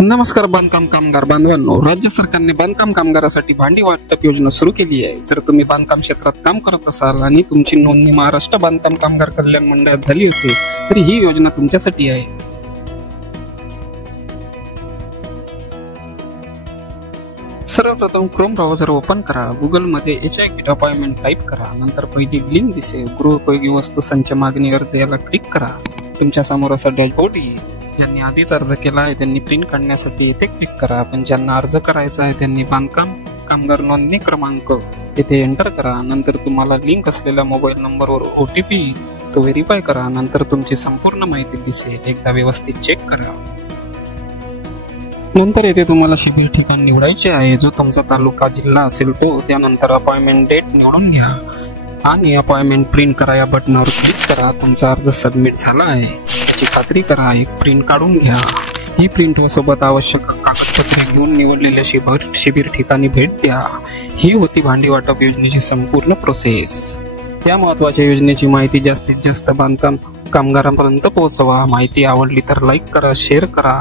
नमस्कार बांधकाम कामगार बांधवांनो, राज्य सरकारने बांधकाम कामगारासाठी भांडी वाटप योजना सुरू केली आहे। जर तुम्ही बांधकाम क्षेत्रात काम करत असाल आणि तुमची नोंदणी महाराष्ट्र बांधकाम कामगार कल्याण मंडळात झाली असेल तर ही योजना तुमच्यासाठी आहे। सर्वप्रथम क्रोम ब्राउझर ओपन करा, गुगल मध्ये HIQuit अपॉइंटमेंट टाइप करा, नंतर पहिली लिंक दिसेल गृहोपयोगी वस्तू संच मागणी अर्ज याला क्लिक करा। तुमच्या समोर असा डॅशबोर्ड येईल। ज्यांनी आधीच अर्ज केला आहे त्यांनी प्रिंट काढण्यासाठी येथे क्लिक करा, पण ज्यांना अर्ज करायचा आहे त्यांनी बांधकाम कामगार नोंदणी क्रमांक येथे एंटर करा। नंतर तुम्हाला लिंक असलेल्या मोबाईल नंबरवर OTP येईल, तो व्हेरीफाय करा। नंतर तुमची संपूर्ण माहिती दिसेल, एकदा व्यवस्थित चेक करा। नंतर येथे तुम्हाला शिबिर ठिकाण निवडायचे आहे, जो तुमचा तालुका जिल्हा असेल तो। त्यानंतर अपॉइंटमेंट डेट निवडून घ्या आणि अपॉइंटमेंट प्रिंट करा या बटनावर क्लिक करा। तुमचा अर्ज सबमिट झाला आहे याची खात्री करा, एक प्रिंट काढून घ्या। ही प्रिंट व सोबत आवश्यक कागदपत्रे घेऊन निवडलेल्या शिबिर ठिकाणी भेट द्या। ही होती भांडी वाटप योजनेची संपूर्ण प्रोसेस। या महत्त्वाच्या योजनेची माहिती जास्तीत जास्त बांधकाम कामगारांपर्यंत पोहोचवा। माहिती आवडली तर लाईक करा, शेअर करा